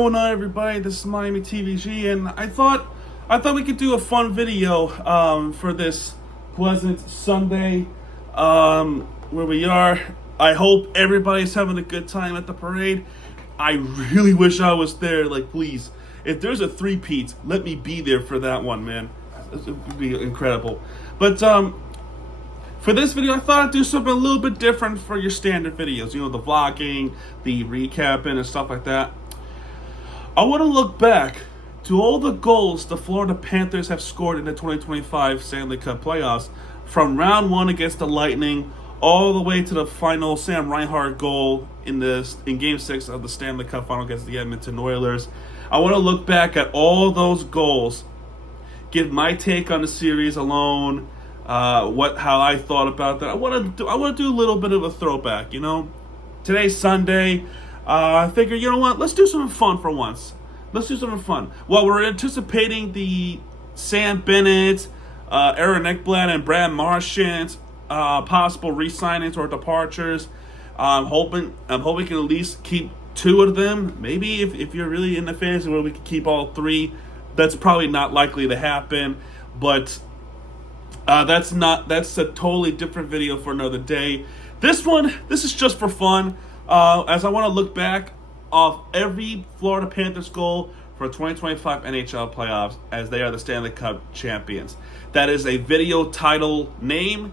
going on, everybody? This is Miami TVG, and I thought we could do a fun video for this pleasant Sunday where we are. I hope everybody's having a good time at the parade. I really wish I was there. Like, please, if there's a three-peat, let me be there for that one, man. It would be incredible. But for this video, I thought I'd do something a little bit different for your standard videos. You know, the vlogging, the recapping, and stuff like that. I want to look back to all the goals the Florida Panthers have scored in the 2025 Stanley Cup playoffs, from round one against the Lightning all the way to the final Sam Reinhart goal in Game 6 of the Stanley Cup final against the Edmonton Oilers. I want to look back at all those goals, give my take on the series alone, how I thought about that. I want to do a little bit of a throwback. You know, today's Sunday. I figured, you know what? Let's do something fun for once. Let's do something fun. Well, we're anticipating the Sam Bennett, Aaron Ekblad, and Brad Marchand possible re-signings or departures. I'm hoping we can at least keep two of them. Maybe if you're really in the fantasy world, we can keep all three. That's probably not likely to happen, but that's a totally different video for another day. This is just for fun. As I want to look back off every Florida Panthers goal for 2025 NHL playoffs as they are the Stanley Cup champions. That is a video title name.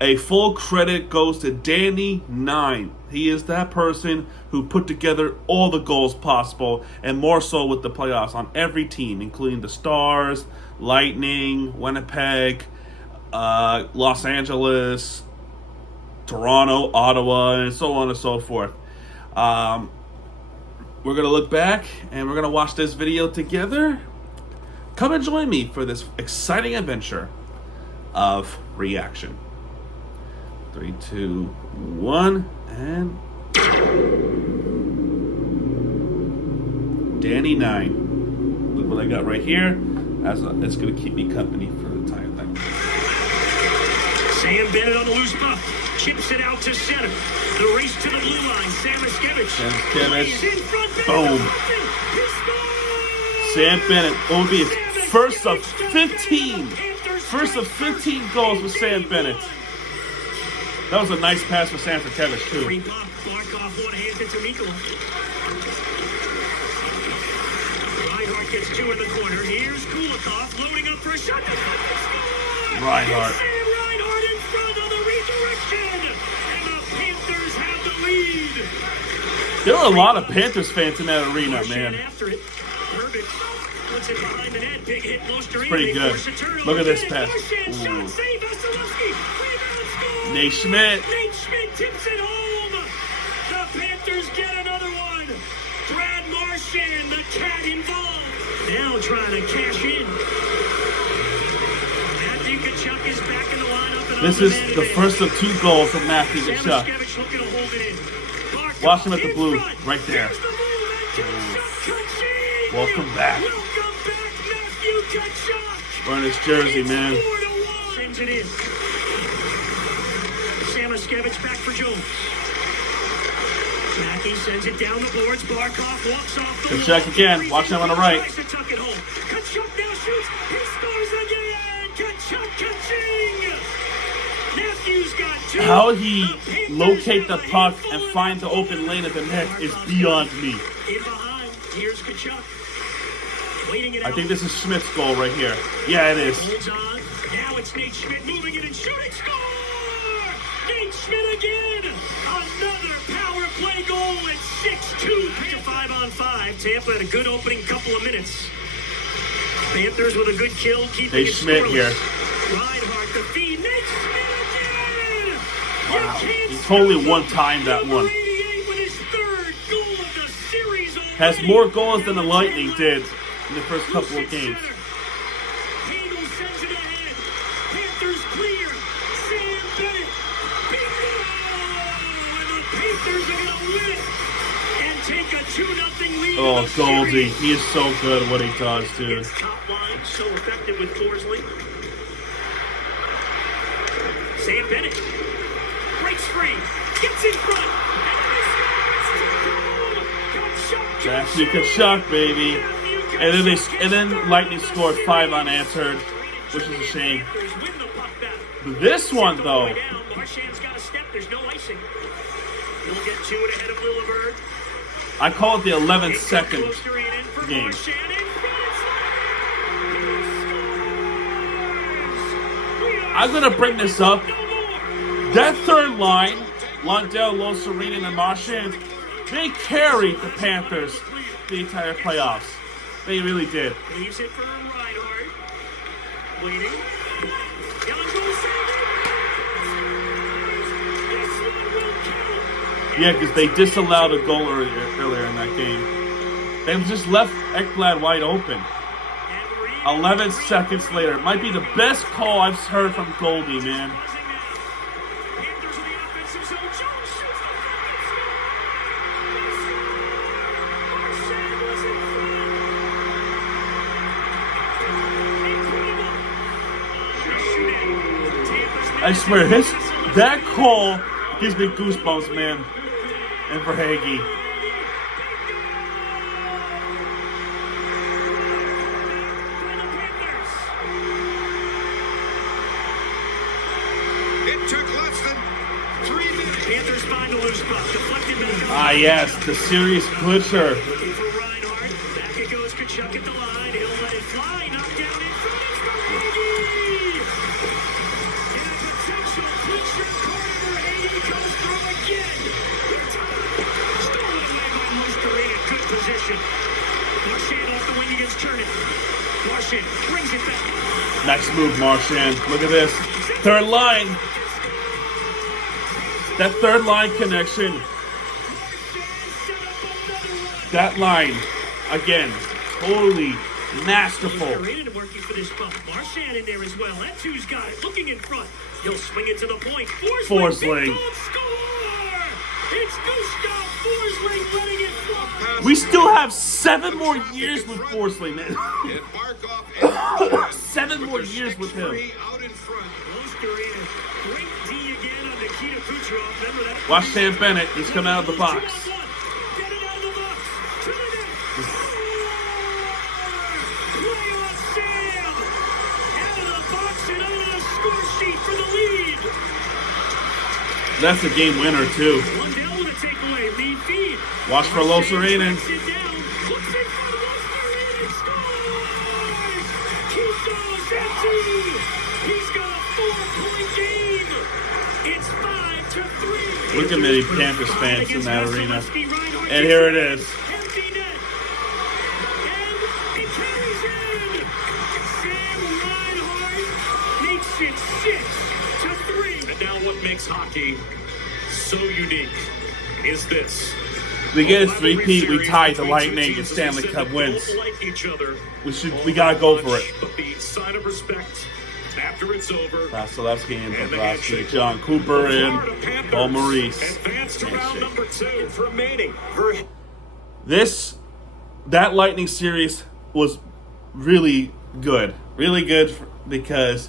A full credit goes to Danny 9. He is that person who put together all the goals possible, and more so with the playoffs on every team, including the Stars, Lightning, Winnipeg, Los Angeles, Toronto, Ottawa, and so on and so forth. We're going to look back, and we're going to watch this video together. Come and join me for this exciting adventure of reaction. 3, 2, 1, and... Danny 9. Look what I got right here. It's going to keep me company for the entire thing. Sam Bennett on the loose puck. Chips it out to center. The race to the blue line. Sam Boom. Sam Bennett. It will be his first of 15. First of 15 goals with Sam Bennett. That was a nice pass for Sam Kevich, too. Reinhart gets two in the corner. Here's Kulikov loading up for a shot. Reinhart. Reinhart in front of the redirection. And the Panthers have the lead. There were a lot of Panthers fans in that arena, man. After it. Herbert puts it behind the net. Big hit. It's pretty good. Look at this pass. Nate Schmidt tips it home. The Panthers get another one. Brad Marchand, the cat involved. Now trying to cash in. Matthew Tkachuk is back in the lineup. This is the first of 2 goals from Matthew Tkachuk. Watch him at the blue, right there. Welcome back. Matthew Tkachuk. Wearing his jersey, man. Sends it in. Samoskevich back for Jones. Mackey sends it down the boards. Barkov walks off the Tkachuk again. Watch him on the right. Tkachuk now shoots. He scores again. Tkachuk catching. Matthews got 2. How he locate the puck and find the open lane at the net is beyond me. In behind. Here's Tkachuk. Waiting it out. I think this is Schmidt's goal right here. Yeah, it is. Holds on. Now it's Nate Schmidt moving it and shooting. Score! Nate Schmidt again! Another power play goal at 6-2. 5-on-5. Tampa had a good opening couple of minutes. Panthers with a good kill, keeping Nate it Schmidt scoreless. here. Reinhart the feed. Nate Schmidt again! Wow. He totally one-timed that one. With his 3rd goal of the series. Has more goals than the Lightning did in the first couple of games. Hagel sends it ahead. Panthers clear. Sam Bennett. Bingo! And the Panthers are going to win it and take a 2-0 lead. Oh, Goldie. He is so good at what he does, dude. It's top line, so effective with Forsley. Sam Bennett breaks free. Gets in front. And this is Matthew Tkachuk, baby. And then Lightning scored 5 unanswered, which is a shame. This one, though. Marchand's got a step. There's no icing. He'll get to it ahead of Lillibird. I call it the 11-second game. I'm going to bring this up. That third line, Lundell, Loserinen, and Marchand, they carried the Panthers the entire playoffs. They really did. Leaves it for Reinhardt. Waiting. Yeah, because they disallowed a goal earlier in that game. They just left Ekblad wide open. 11 seconds later. It might be the best call I've heard from Goldie, man. I swear, that call gives me goosebumps, man. And for Hagee. It took less than 3 minutes. Panthers find the loose puck. Deflected back. Ah, yes, the serious glitcher. Looking for Reinhardt. Back it goes. Tkachuk at the line. He'll let it fly. Knocked down in front. It's for Hagee. In a potential glitcher corner. Hagee goes through again. Stolen away by Mosterate. Good position. Marchand off the wing against Kernan. Marchand brings it back. Nice move, Marchand. Look at this. Third line. That third line connection. That line, again, totally masterful. Working for this bump. Marchand in there as well. That's who's got it. Looking in front. He'll swing it to the point. Forsling. Score! It's Gustav Forsling letting it fly. We still have 7 more years with Forsling, man. And Barkov 7 more years with him. out in front. Great D again on Nikita Kucherov. Remember that? Watch Sam Bennett. He's coming out of the box. Get it out of the box. To the net. Play on Sam. Out of the box and on the score sheet for the lead. That's a game winner, too. Lundell with a takeaway. Lead feed. Watch for Loserinen. Looks in front of Loserinen. Scores. Kucherov empty. He's got a 4-point game. It's 5-3. Look at many Panthers fans in that arena. And here it is. Empty net. And it carries in. Sam Reinhardt makes it 6-3. And now what makes hockey so unique is this. We get a 3-peat, we tie the Lightning, and Stanley Cup wins. We gotta go for it. But the sign of respect after it's over. Vasilevsky and Bobrovsky, John Cooper, and Paul Maurice. Advanced to round number 2 remaining. That Lightning series was really good. Really good because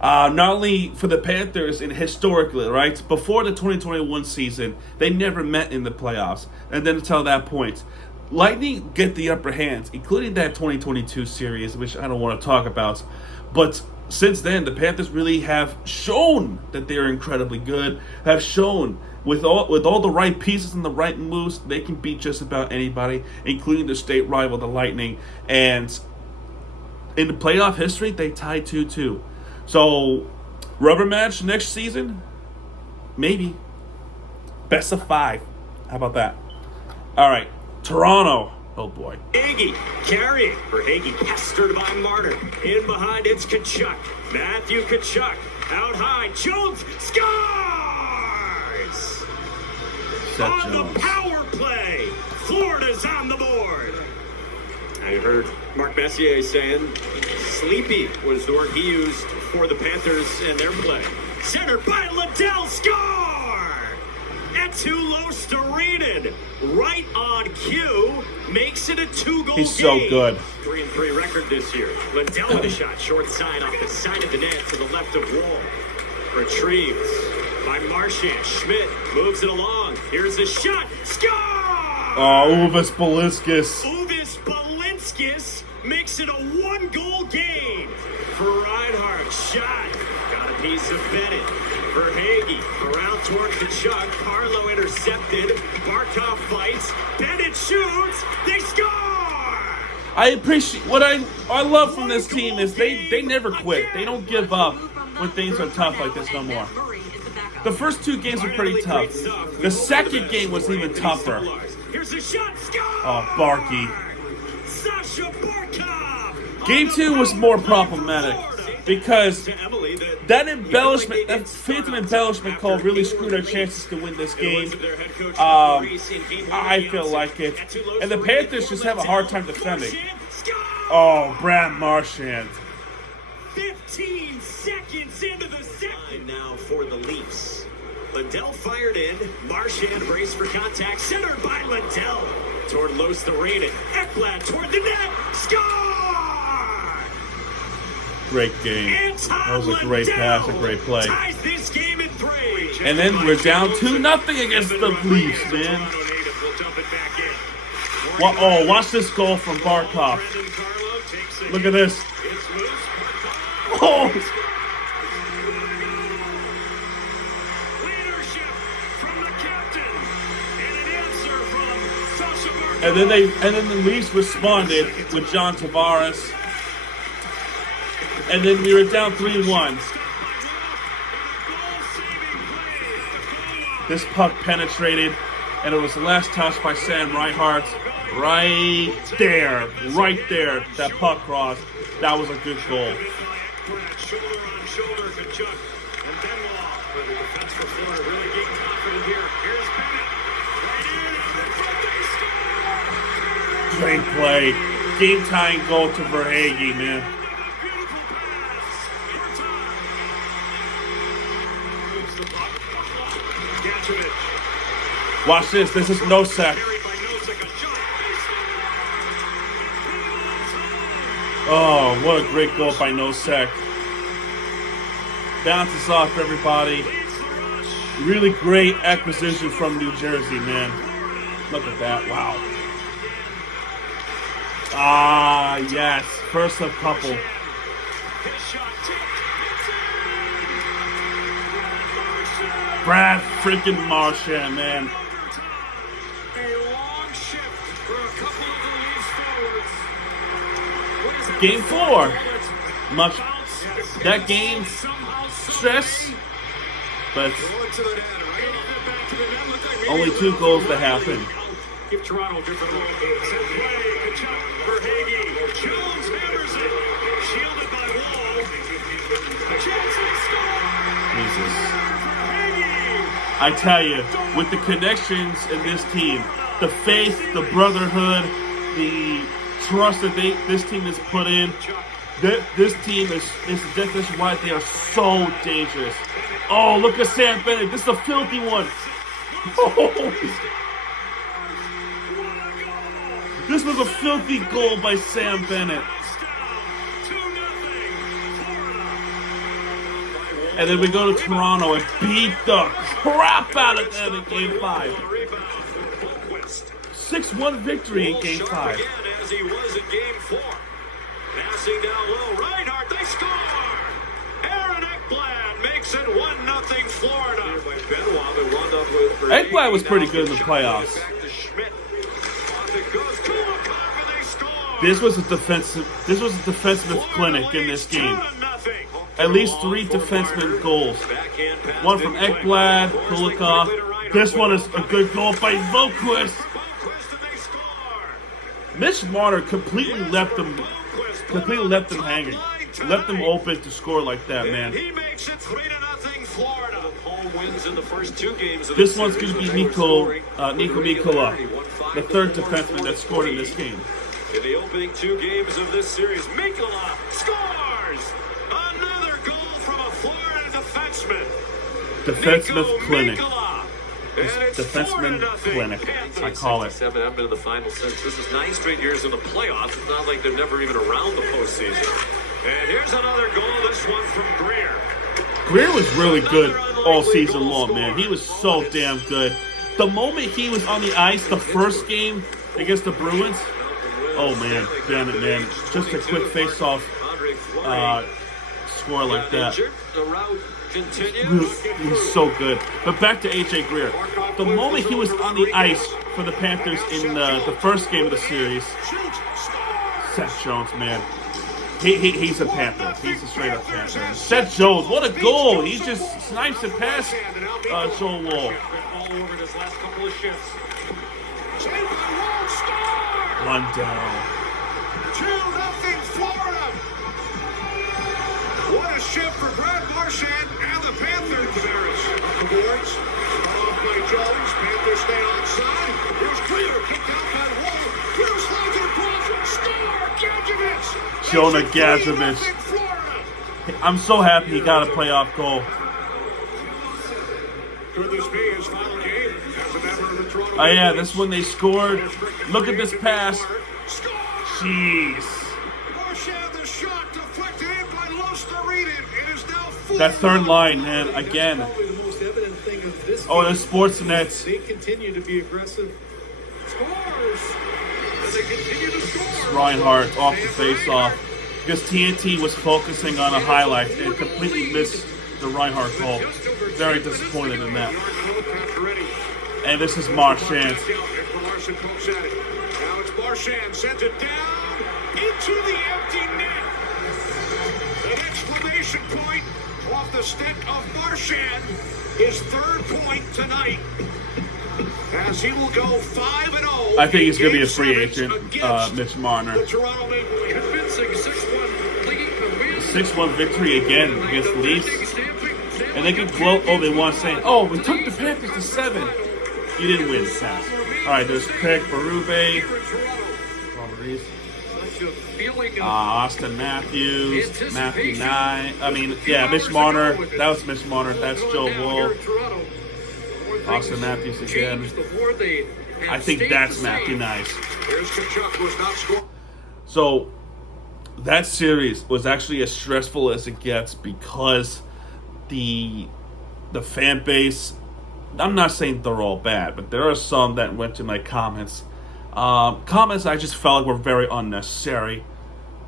not only for the Panthers and historically, right? Before the 2021 season, they never met in the playoffs. And then until that point, Lightning get the upper hand, including that 2022 series, which I don't want to talk about. But since then, the Panthers really have shown that they're incredibly good, have shown with all the right pieces and the right moves, they can beat just about anybody, including the state rival, the Lightning. And in the playoff history, they tied 2-2. So, rubber match next season? Maybe. Best of 5. How about that? All right, Toronto. Oh, boy. Hagee carrying for Hagee, pestered by Marner. In behind, it's Tkachuk. Matthew Tkachuk out high. Jones scores! Seth on Jones. The power play. Florida's on the board. I heard Mark Messier saying sleepy was the word he used for the Panthers in their play. Centered by Liddell, score! Etu Losterinen, right on cue, makes it a 2-goal game. He's so good. 3-3 record this year. Liddell with a shot, short side off the side of the net to the left of Wall. Retrieved by Marchand. Schmidt moves it along. Here's a shot. Score! Uvis Balinskis. Uvis Balinskis makes it a one-goal game. For Reinhardt, shot. Got a piece of Bennett. For Hagee, around towards the chuck. Carlo intercepted. Barkov fights. Bennett shoots. They score! I appreciate what I love from this team is they never quit. They don't give up when things are tough like this no more. The first 2 games were pretty tough. The second game was even tougher. Here's a shot. Score! Oh, Barkey. Sasha Barkov. Game 2 was more problematic because that embellishment, that phantom embellishment call really screwed our chances to win this game. I feel like it. And the Panthers just have a hard time defending. Oh, Brad Marchand. 15 seconds into the second now for the Leafs. Liddell fired in. Marchand braced for contact. Centered by Liddell. Toward Loos-the-Raiden. Ekblad toward the net. Score! Great game. That was a great pass, a great play. Ties this game in 3. And then we're down 2-0 against the Leafs, man. Oh, watch this goal from Barkov. Look at this. Oh! And then the Leafs responded with John Tavares. And then we were down 3-1. This puck penetrated, and it was the last touch by Sam Reinhart. Right there. That puck crossed. That was a good goal. Shoulder on shoulder, Kachuk and Benoit. The defense for Florida really getting confident here. Here's Bennett. Right in, the front they score! Great play. Game-tying goal to Verhaeghe, man. Beautiful pass. Moves the puck. Gadjevich. Watch this. This is Nosek. Carried by Nosek. A shot. Oh, what a great goal by Nosek. Bounces off everybody. Really great acquisition from New Jersey, man. Look at that. Wow. Ah, yes. First of couple. Brad freaking Marchand, man. Game 4. Much that game stress, but only 2 goals to happen. Give Toronto a different look. Set play. Kachuk for Hagee. Jones hammers it. Shielded by Wall. Johnson scores. Jesus. Hagee. I tell you, with the connections in this team, the faith, the brotherhood, the trust that this team has put in, this team is why they are so dangerous. Oh, look at Sam Bennett. This is a filthy one. Oh. This was a filthy goal by Sam Bennett. And then we go to Toronto and beat the crap out of them in Game 5. 6-1 victory in Game 5. Again, as he was in Game 4. Passing down low, Reinhardt, they score! Aaron Ekblad makes it 1-0 Florida. Ekblad was pretty good in the playoffs. This was a defensive clinic in this game. At least 3 defenseman goals. One from Ekblad, Kulikov. This one is a good goal by Volquist. Mitch Marner completely left them hanging. Left them open to score like that, man. He makes it 3-0 Florida. Home wins in the first 2 games of This one's going to be Niko Mikkola, the 3rd defenseman that scored in this game. In the opening 2 games of this series, Mikkola scores! Another goal from a Florida defenseman. Defenseman clinic. Defenseman clinic, I call it. I've been in the final 6. This is 9 straight years in the playoffs. It's not like they're never even around the postseason. And here's another goal, this one from Greer. Greer was really good all season long, man. He was so damn good. The moment he was on the ice, the first game against the Bruins, oh man, damn it, man. Just a quick face-off score like that. He's so good. But back to A.J. Greer. The moment he was on the ice for the Panthers in the first game of the series, Seth Jones, man. He's a Panther. He's a straight-up Panther. Seth Jones, what a goal! He just snipes it past Joel Wall. Lundell. 2-0 Florida. What a shift for Brad Marchand and the Panthers. Up the boards. Off by Jones. Panthers stay onside. Here's Clear. Kicked out by Walker. Clear slides it across. Score. Gadjevich. Jonah Gadjevich. I'm so happy he got a playoff goal. Could this be his final game as a member of the Toronto? Oh yeah, that's when they scored. Look at this pass. Jeez. Marchand, the shot deflected in by Luster-Reed. It is now 4-1. That third line, man, again. Probably the most evident thing of this Oh, game. the Sportsnet. They continue to be aggressive. Scores! As they continue to score. Reinhardt off the face-off. Because TNT was focusing on a highlight and completely missed the Reinhardt goal. Very disappointed in that. And this is Marchand. Larson pokes at it. Now it's Marchand, sends it down into the empty net. An exclamation point off the stick of Marchand. His third point tonight. As he will go 5-0. I think he's going to be a free agent, Mitch Marner. The Toronto Maple Leafs. Convincing 6-1 lead, the win. 6-1 victory again against the Leafs. And they can gloat all they want, saying, "Oh, we took the Panthers to 7." You didn't win, pass. All right, there's Craig Berube, Austin Matthews, Matthew Nye. I mean, yeah, Mitch Marner. That was Mitch Marner. That's Joe Wool. Austin Matthews again. I think that's Matthew Nye. Here's Kachuk, who's not scored. So that series was actually as stressful as it gets because the fan base, I'm not saying they're all bad, but there are some that went to my comments. Comments I just felt like were very unnecessary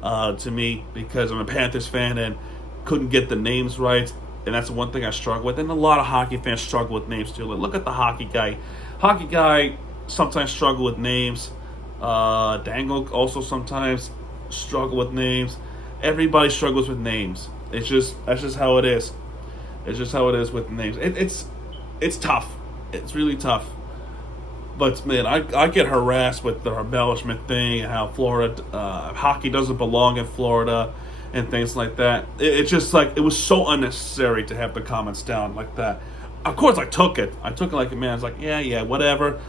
to me because I'm a Panthers fan and couldn't get the names right. And that's the one thing I struggle with. And a lot of hockey fans struggle with names too. Like, look at the hockey guy. Hockey guy sometimes struggle with names. Dangle also sometimes struggle with names. Everybody struggles with names. That's just how it is. It's just how it is with names. It's tough. It's really tough. But man, I get harassed with the embellishment thing and how Florida hockey doesn't belong in Florida and things like that. It's just like it was so unnecessary to have the comments down like that. Of course, I took it. I took it like a man. I was like, yeah, whatever.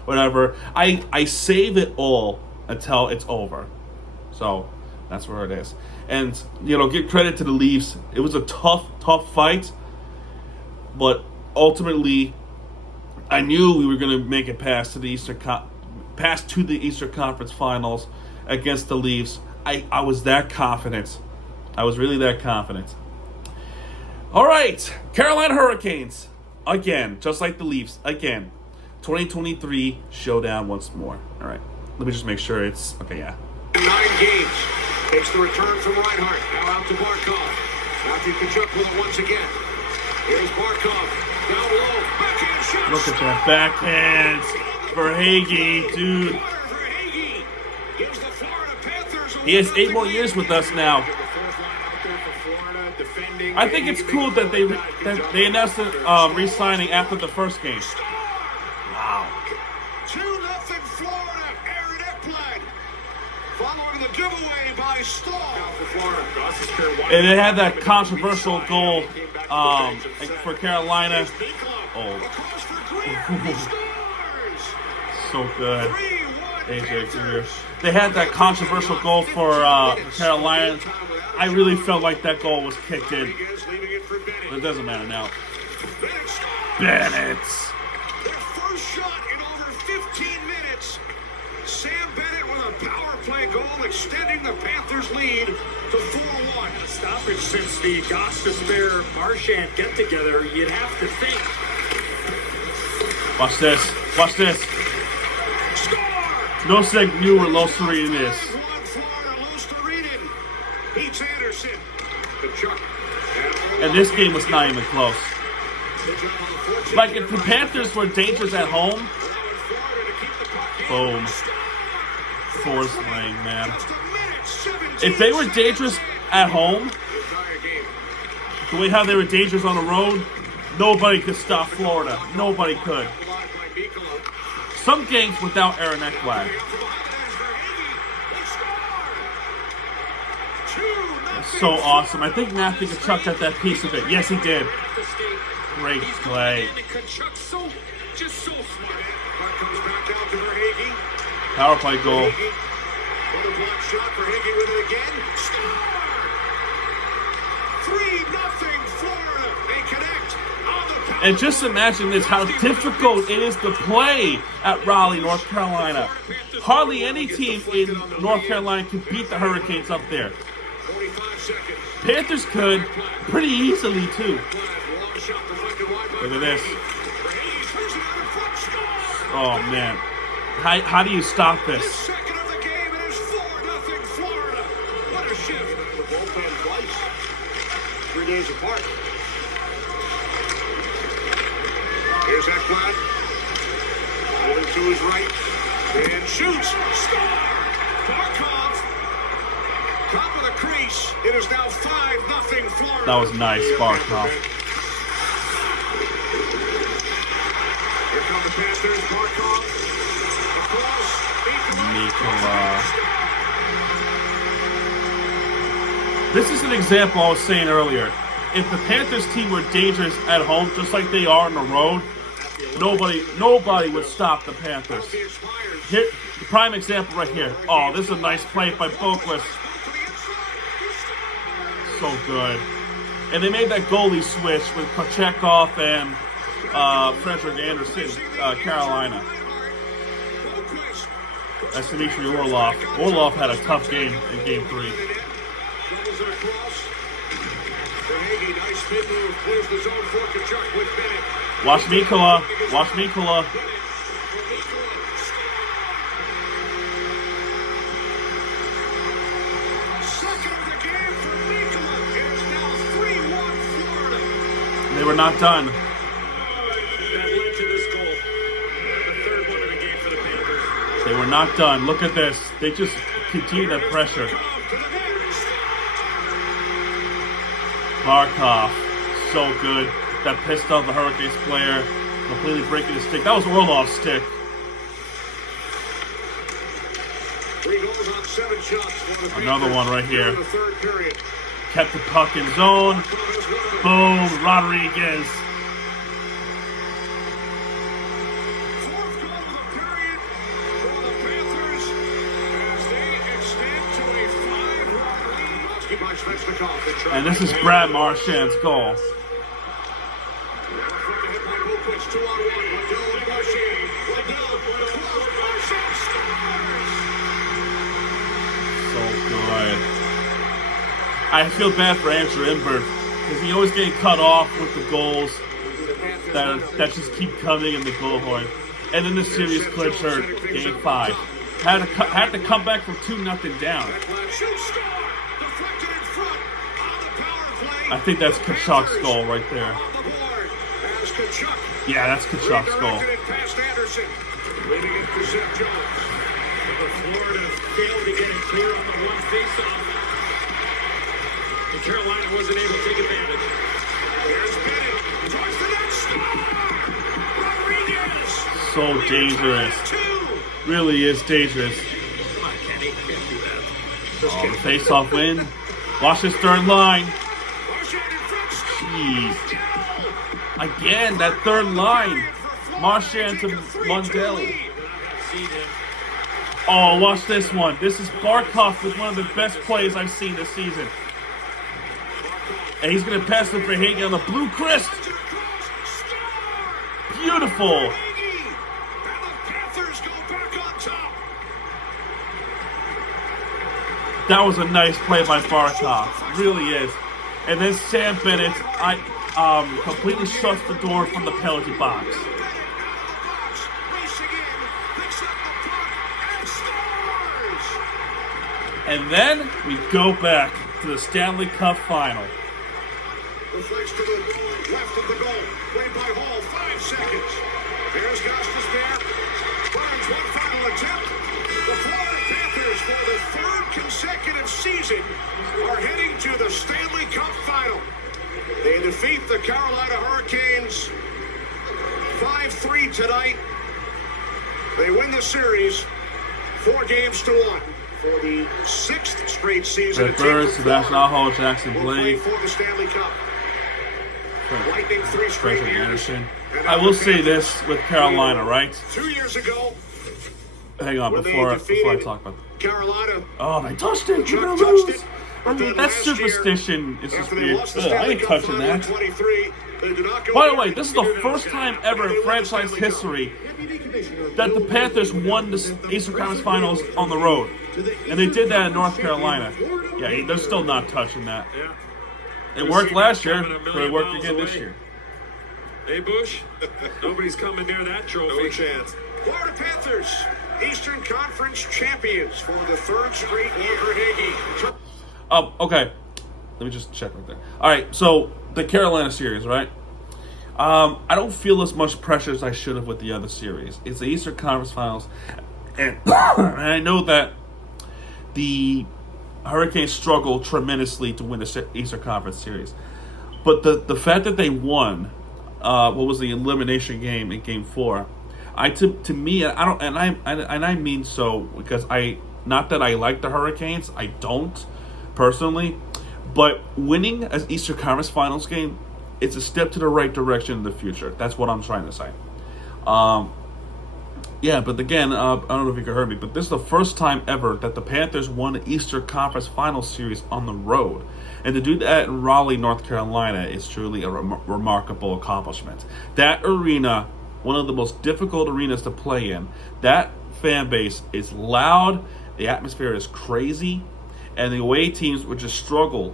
I save it all until it's over. So that's where it is. And give credit to the Leafs. It was a tough fight. But ultimately, I knew we were going to make it past to the Eastern Conference Finals against the Leafs. I was that confident. I was really that confident. All right, Carolina Hurricanes again, just like the Leafs again. 2023 showdown once more. All right, let me just make sure it's okay. Yeah. 9 games. It's the return from Reinhardt. Now out to Barkov. Matthew Kachuk with it once again. Here's Barkov. Down low. Backhand shot. Look at that backhand for Hagee, dude. Gives the Florida Panthers He has 8 more years with us now. I think it's cool that they announced re-signing after the first game. Wow. 2-0 Florida. Aaron Ekblad. Following the giveaway by Stahl. And they had that controversial goal for Carolina. Oh. So good. AJ Greer. They had that controversial goal for Carolina. I really felt like that goal was kicked in. But it doesn't matter now. Bennett. Their first shot in over 15 minutes. Sam Bennett with a power play goal, extending the Panthers' lead to 4-1. A stoppage since the Gostisbehere Marchand get together, you'd have to think Watch this. Watch this. Score! No seg knew where Los Serene is. 5-1 Florida, Los Serene. Beats Anderson. Kachuk. And this game was not even close. Like, if the Panthers were dangerous at home, boom. Force ring, man. If they were dangerous at home, the way how they were dangerous on the road, nobody could stop Florida. Nobody could. Some games without Aaron Ekblad. So awesome. I think Matthew Kachuk got that piece of it. Yes, he did. Great play. Power play goal. And just imagine this, how difficult it is to play at Raleigh, North Carolina. Hardly any team in North Carolina can beat the Hurricanes up there. Panthers could pretty easily too. Look at this. Oh man. How do you stop this? Second of the game, it is 4-0 Florida. What a shift. The bullpen twice. 3 days apart. Here's Ekblad. Over to his right. And shoots. Score! Barkov. Top of the crease. It is now 5-0 Florida. That was nice, Barkov. Here come the Panthers. Barkov. Nikola. This is an example I was saying earlier. If the Panthers team were dangerous at home, just like they are on the road, nobody would stop the Panthers. Here, the prime example right here. Oh, this is a nice play by Boquist. So good. And they made that goalie switch with Kochetkov and Frederick Anderson, Carolina. That's Dmitry Orlov. Orlov had a tough game in Game 3. Watch Nikola. Watch Nikola. They were not done. They were not done. Look at this. They just continue that pressure. Barkov, so good. That pissed off the Hurricanes player, completely breaking his stick. That was Orlov's stick. 3 goals on 7 shots for the Another one right here. in the third period. Kept the puck in zone. Boom, Rodriguez. And this is Brad Marchand's goal. So good. I feel bad for Andrew Imbert because he always getting cut off with the goals that just keep coming in the goal horn. And then the series clincher, Game 5. Had to come back from 2-0 down. I think that's Kachuk's goal right there. Yeah, that's Kachuk's goal. Florida failed to get it clear on the one face-off. And Carolina wasn't able to take advantage. Here's Bennett. Towards the next star. Rodriguez. So dangerous. Really is dangerous. Come on, Kenny. Can't do that. Oh, the face-off win. Watch this third line. Jeez. Again, that third line. Marchand to Lundell. Oh, watch this one. This is Barkov with one of the best plays I've seen this season. And he's going to pass it for Hagee on the blue crest. Beautiful. That was a nice play by Barkov. It really is. And then Sam Bennett completely shuts the door from the penalty box. And then we go back to the Stanley Cup final. Reflects to the left of the goal. Played by Hall. 5 seconds. There's Gostis there. Burns one final attempt. The Florida Panthers, for the 3rd consecutive season, are heading to the Stanley Cup final. They defeat the Carolina Hurricanes 5-3 tonight. They win the series 4-1 for the 6th straight season. Brett Burns, Sebastian Aho, Jackson Blake, for the Stanley Cup. Lightning 3 straight Frederick years. Anderson. I will say this with Carolina, right? 2 years ago, Hang on, when they before I defeated talk about Carolina, oh, they touched it. You're Chuck gonna touched lose. it. I mean, Then that's last year, superstition. It's just after they weird. lost the Ugh, I Stanley ain't Cup touching final in that. 23, they did not go By the in. way, this is the first time ever in franchise history that the Panthers won the Eastern Conference Finals on the road. And they did that in North Carolina. Yeah, they're still not touching that. Yeah. It worked last year, Coming a but it million worked miles again this away. year. Hey, Bush, nobody's coming near that trophy. No chance. Florida Panthers, Eastern Conference champions for the 3rd straight year. Verhaeghe. Okay. Let me just check right there. All right, so the Carolina series, right? I don't feel as much pressure as I should have with the other series. It's the Eastern Conference Finals, and, and I know that the Hurricanes struggle tremendously to win the Eastern Conference series. But the fact that they won, what was the elimination game in Game 4? To me, I don't, and I mean so because not that I like the Hurricanes, I don't personally, but winning an Eastern Conference Finals game, it's a step to the right direction in the future. That's what I'm trying to say. Yeah, but again, I don't know if you can hear me, but this is the first time ever that the Panthers won the Eastern Conference Finals series on the road. And to do that in Raleigh, North Carolina is truly a remarkable accomplishment. That arena, one of the most difficult arenas to play in, that fan base is loud, the atmosphere is crazy, and the away teams would just struggle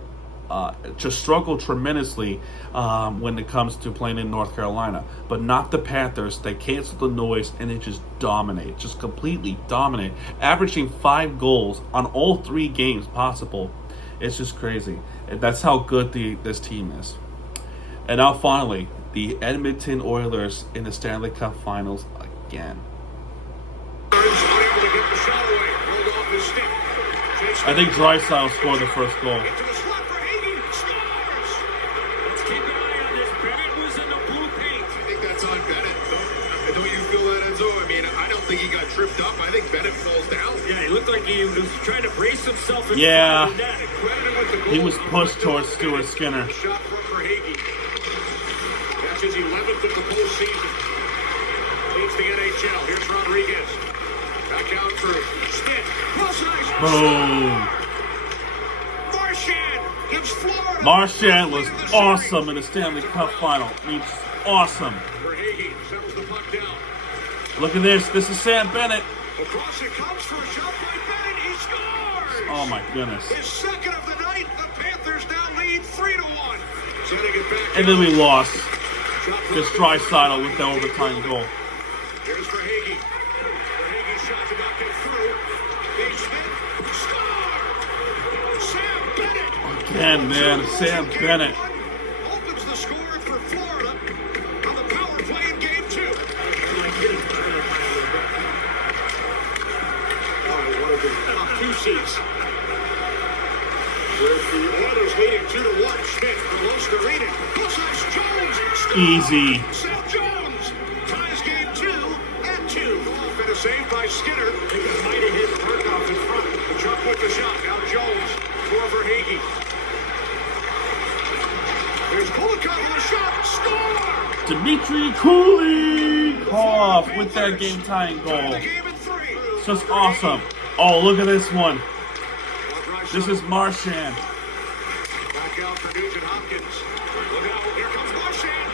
tremendously when it comes to playing in North Carolina. But not the Panthers. They cancel the noise and they just dominate, just completely dominate, averaging 5 goals on all 3 games possible. It's just crazy. And that's how good this team is. And now finally, the Edmonton Oilers in the Stanley Cup Finals again. I think Draisaitl scored the first goal. Let's keep an eye on this. Bennett was in the blue paint. I think that's on Bennett. Don't you feel that, Enzo? I mean, I don't think he got tripped up. I think Bennett falls down. Yeah, he looked like he was trying to brace himself in Yeah. front of the net. Credited with the goal. He was pushed towards Stuart Skinner. Shot for Verhaeghe. That's his 11th of the postseason. Leads the NHL. Here's Rodriguez. Back out for Schmidt. Cross ice. Boom. Marchand gives Florida. Marchand was awesome in the Stanley Cup Final. He's awesome. Verhaeghe settles the puck down. Look at this. This is Sam Bennett. Across it comes for a shot by Bennett. He scores. Oh my goodness. His second of the night. The Panthers now lead 3-1. Sending it back. And then we lost. Shot for Just Draisaitl with the overtime goal. Here's Verhaeghe. Verhaeghe shot to knock it through. Dave Schmidt. Score! Sam Bennett. Again, man. Sam Bennett. Opens the score for Florida on the power play in Game 2. Top 2 seats. With the Oilers leading 2-1. Schmidt from close to reading. Close ice. Jones. Scores! Easy. Seth Jones ties Game 2 at 2. Off and a save by Skinner. He might have hit Markov in front. The Chuck with the shot. Now Jones for Verhaeghe. There's Kulikov with a shot. Score! Dmitry Kulikov with that game-tying The goal. game in 3. It's just awesome. Oh, look at this one. This is Marchand. Back out for Nugent Hopkins. Look out. Here comes Marchand.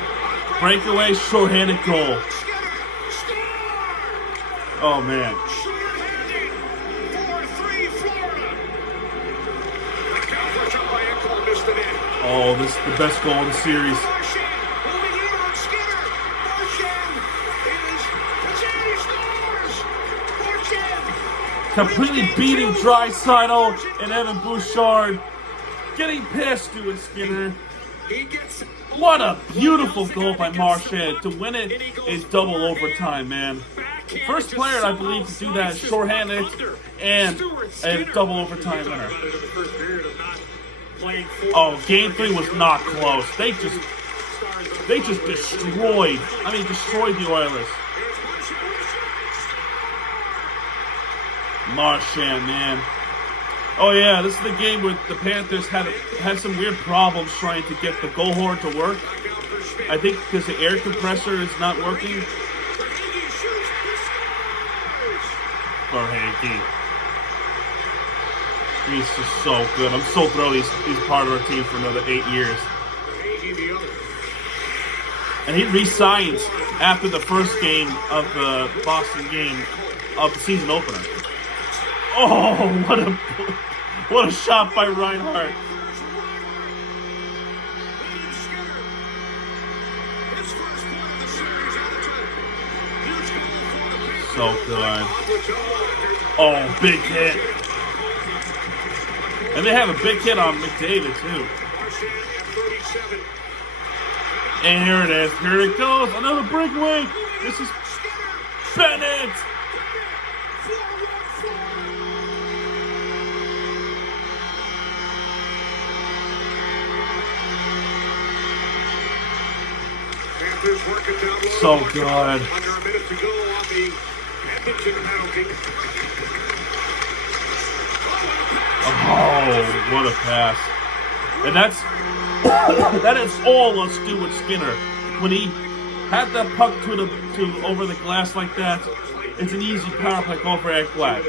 Breakaway, short-handed goal. Skinner. Score! Oh, man. Short-handed. 4-3 Florida. The count push up by Ekholm missed the net. Oh, this is the best goal in the series. Marchand moving in on Skinner. Marchand is he scores. Marchand Completely beating Draisaitl. and Evan Bouchard getting past Stuart Skinner. He gets What a beautiful goal by Marchand. To win it is double overtime, man. First player, I believe, to do that shorthanded and a double overtime winner. Oh, game 3 was not close. They just destroyed the Oilers. Marchand, man. Oh yeah, this is the game where the Panthers had some weird problems trying to get the goal horn to work. I think because the air compressor is not working. Verhaeghe. He's just so good. I'm so thrilled he's part of our team for another 8 years. And he re-signed after the first game of the Boston game of the season opener. Oh, what a shot by Reinhart. So good. Oh, big hit. And they have a big hit on McDavid, too. And here it is. Here it goes. Another breakaway. This is Bennett. So good. Under a minute to go on the Edmonton penalty. Oh, what a pass. And that is all on Stuart Skinner. When he had that puck to over the glass like that, it's an easy power play goal for Ekblad.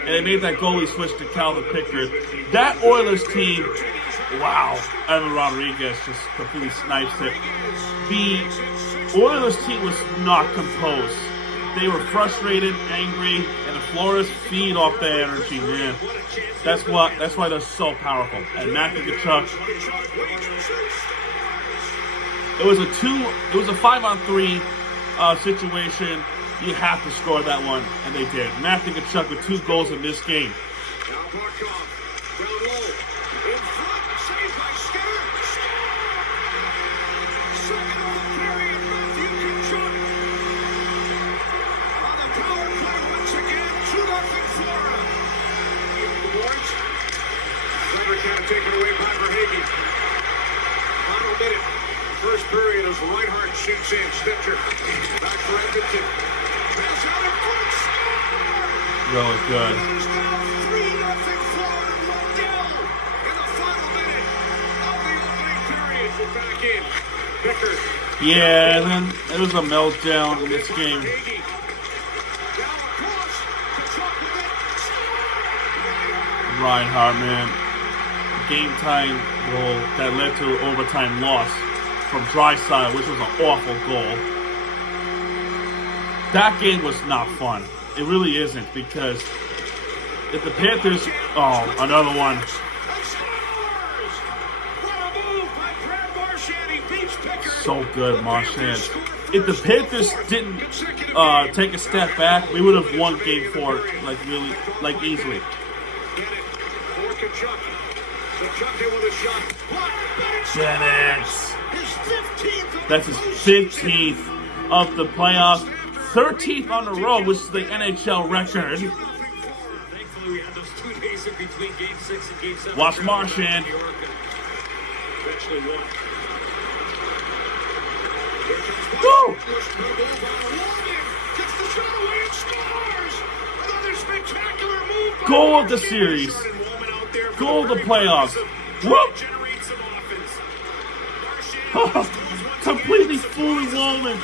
And they made that goalie switch to Calvin Pickard. That Oilers team, wow. Evan Rodriguez just completely snipes it. The Oilers team was not composed. They were frustrated, angry, and the Flores feed off that energy, man. That's why they're so powerful. And Matthew Tkachuk, it was a 5-on-3 situation. You have to score that one, and they did. Matthew Tkachuk with 2 goals in this game. Taken away by Verhaeghe. Final minute. First period as Reinhart shoots in. Stitcher back for Edmonton. Pass out in front. Really good. It is now 3-0 Florida Lundell in the final minute of the opening period. We're back in. Pickard. Yeah, and then it was a meltdown in this game. Reinhart, man. Game time goal that led to an overtime loss from Draisaitl, which was an awful goal. That game was not fun. It really isn't, because if the Panthers... Oh, another one. So good, Marchand. If the Panthers didn't take a step back, we would have won game 4 easily. Bennett. That's his 15th of the playoffs. 13th on the road, which is the NHL record. Watch Marchand. Woo! Goal of the series. Goal of the playoffs. Whoop! Oh, completely fully woven.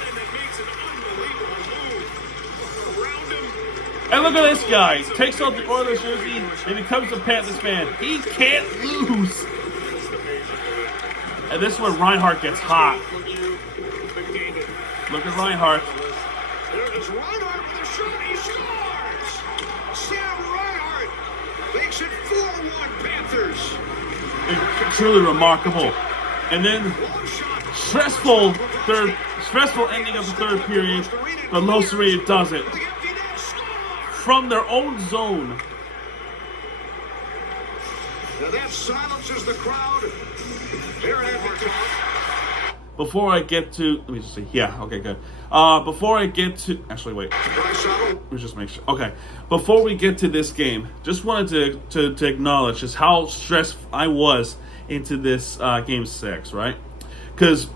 And look at this guy. Takes off the Oilers jersey and becomes a Panthers fan. He can't lose. And this is where Reinhart gets hot. Look at Reinhart. There's Reinhart with a shot. He scores! Sam Reinhart makes it 4-1 Panthers. It's truly remarkable. And then stressful ending of the third period, but Los Angeles does it. From their own zone. Now that silences the crowd. Here in Edmonton. Before I get to, let me just see. Yeah, okay, good. Before I get to, actually, wait. Let me just make sure. Okay, before we get to this game, just wanted to acknowledge just how stressed I was into this game 6, right? Because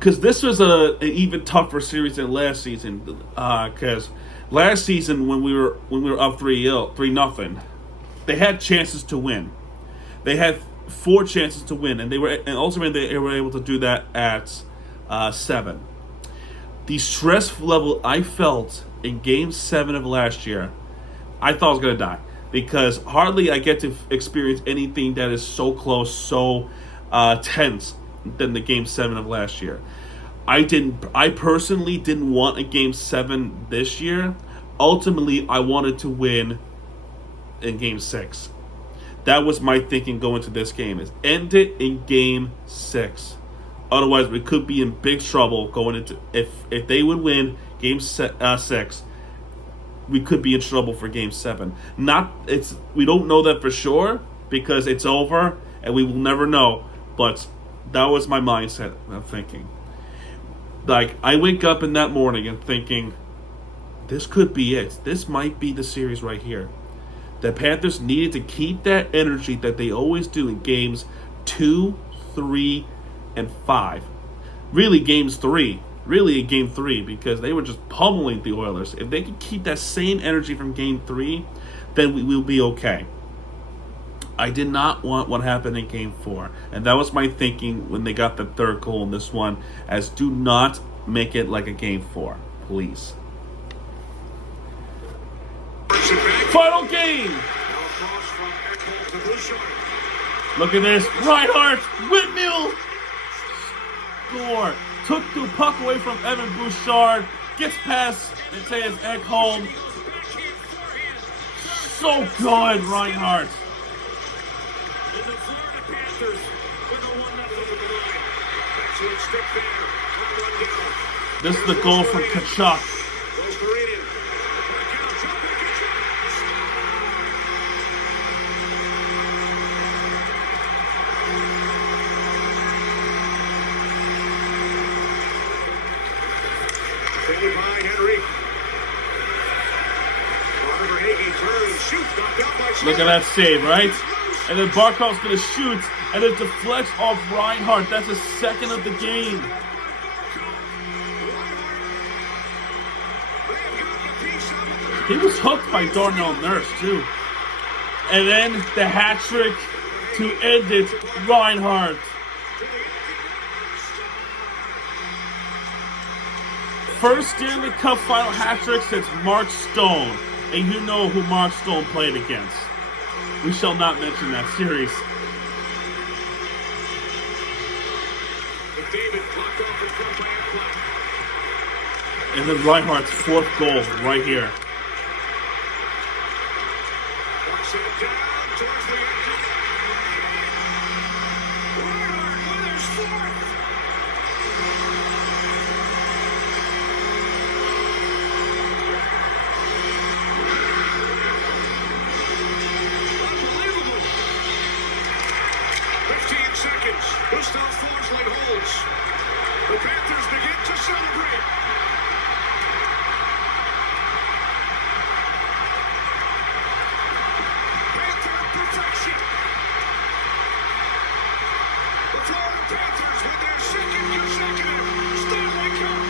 this was an even tougher series than last season. Because last season when we were up 3-0, they had chances to win. They had 4 chances to win, and ultimately they were able to do that at 7. The stress level I felt in Game 7 of last year, I thought I was gonna die, because hardly I get to experience anything that is so close, so tense than the Game 7 of last year. I personally didn't want a Game 7 this year. Ultimately, I wanted to win in Game 6. That was my thinking going to this game, is end it in Game 6. Otherwise, we could be in big trouble going into, if they would win Game 6, we could be in trouble for Game 7. We don't know that for sure because it's over and we will never know, but that was my mindset of thinking. Like, I wake up in that morning and thinking, this could be it. This might be the series right here. The Panthers needed to keep that energy that they always do in games 2, 3, and 5. Really, games 3. Really, in game 3, because they were just pummeling the Oilers. If they could keep that same energy from game 3, then we will be okay. I did not want what happened in game 4. And that was my thinking when they got the third goal in this one, as do not make it like a game 4, please. Final game! Look at this. Reinhardt, Whitmill, score. Took the puck away from Evan Bouchard. Gets past Matthias Ekholm. So good, Reinhardt. And the Florida Panthers with a 1-0 lead. Excellent stick there. This is the goal from Kachuk. Goes to Radiant. Faded by Henry. Oliver Hagee turns, shoots, knocked out by Look at that save, right? And then Barkov's going to shoot, and it deflects off Reinhardt. That's his second of the game. He was hooked by Darnell Nurse, too. And then the hat trick to end it, Reinhardt. First Stanley Cup final hat trick since Mark Stone. And you know who Mark Stone played against. We shall not mention that series. And then Reinhardt's 4th goal right here. Gustav Forsling holds. The Panthers begin to celebrate. Panther perfection. The Florida Panthers with their second consecutive Stanley Cup.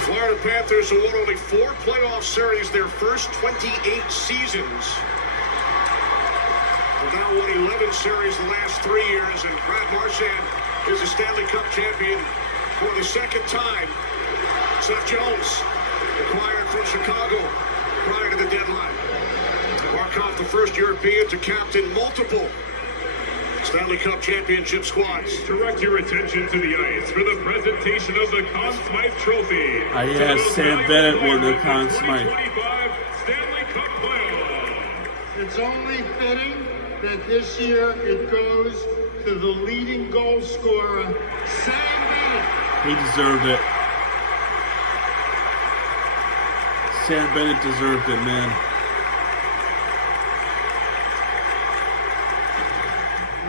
Florida Panthers have won only 4 playoff series their first 28 seasons. They've now won 11 series the last 3 years, and Brad Marchand is a Stanley Cup champion for the second time. Seth Jones, acquired from Chicago prior to the deadline. Markov, the first European to captain multiple Stanley Cup championship squads. Direct your attention to the ice for the presentation of the Conn Smythe Trophy. Yes, Sam Bennett won the Conn Smythe. 2025 Stanley Cup Playoff. It's only fitting that this year it goes to the leading goal scorer, Sam Bennett. He deserved it. Sam Bennett deserved it, man.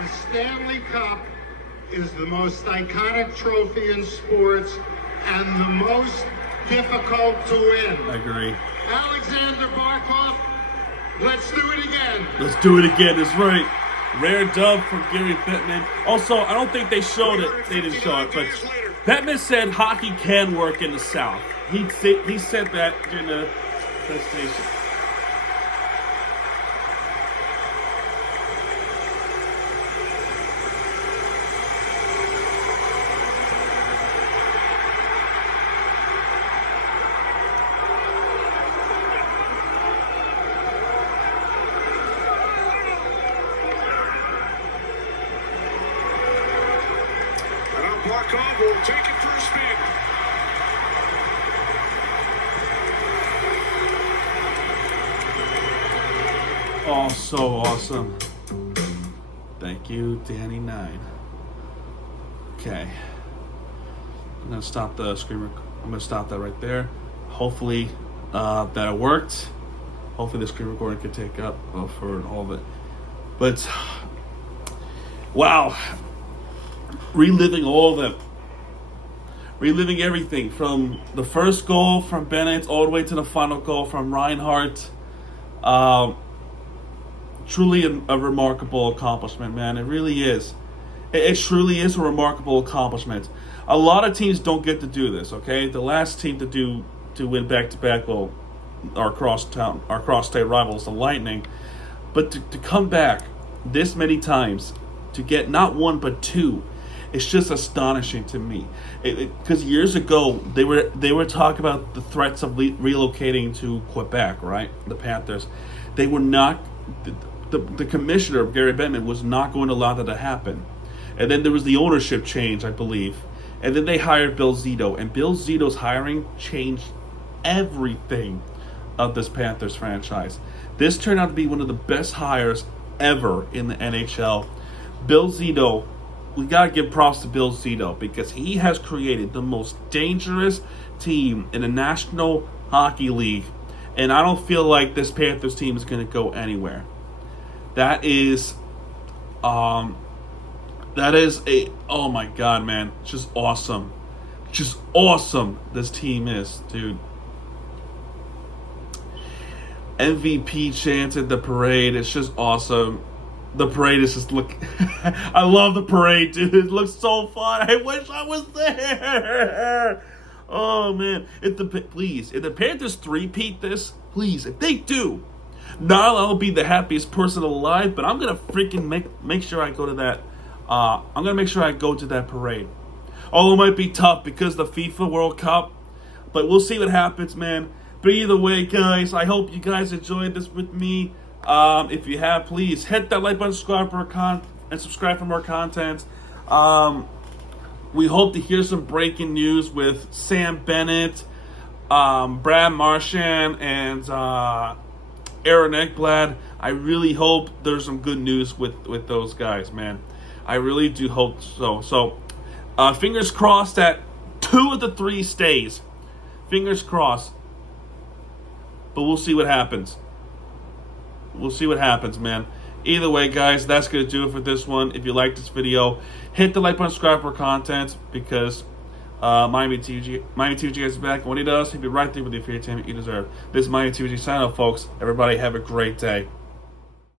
The Stanley Cup is the most iconic trophy in sports and the most difficult to win. I agree. Alexander Barkov, let's do it again. Let's do it again. That's right. Rare dub for Gary Bettman. Also, I don't think they showed it. They didn't show it, but Bettman said hockey can work in the South. He said that during the presentation. Barkov will take it for a spin. Oh, so awesome. Thank you, Danny9. Okay. I'm going to stop the screen. I'm going to stop that right there. Hopefully that worked. Hopefully the screen recording can take up for all of it. But, wow. Reliving all of them. Reliving everything from the first goal from Bennett all the way to the final goal from Reinhardt. Truly a remarkable accomplishment, man. It really is. It truly is a remarkable accomplishment. A lot of teams don't get to do this, okay? The last team to win back-to-back, well, our cross-state rivals, the Lightning. But to come back this many times, to get not one but two, it's just astonishing to me. Because years ago, they were talking about the threats of relocating to Quebec, right? The Panthers. They were not... The commissioner, Gary Bettman, was not going to allow that to happen. And then there was the ownership change, I believe. And then they hired Bill Zito. And Bill Zito's hiring changed everything of this Panthers franchise. This turned out to be one of the best hires ever in the NHL. Bill Zito, we got to give props to Bill Zito because he has created the most dangerous team in the National Hockey League. And I don't feel like this Panthers team is going to go anywhere. That is oh my God, man. Just awesome. Just awesome this team is, dude. MVP chants at the parade. It's just awesome. The parade is just I love the parade, dude. It looks so fun. I wish I was there. Oh, man. If the Panthers three-peat this, please, if they do, not only I'll be the happiest person alive, but I'm going to freaking make sure I go to that. I'm going to make sure I go to that parade. Although it might be tough because the FIFA World Cup. But we'll see what happens, man. But either way, guys, I hope you guys enjoyed this with me. If you have, please hit that like button, subscribe for more content. We hope to hear some breaking news with Sam Bennett, Brad Marchand, and Aaron Ekblad. I really hope there's some good news with those guys, man. I really do hope so. So, fingers crossed that 2 of the 3 stays. Fingers crossed. But we'll see what happens. We'll see what happens, man. Either way, guys, that's going to do it for this one. If you like this video, hit the like button, subscribe for content, because Miami TVG is back. And when he does, he'll be right there with you for your team you deserve. This is Miami TVG sign off, folks. Everybody have a great day.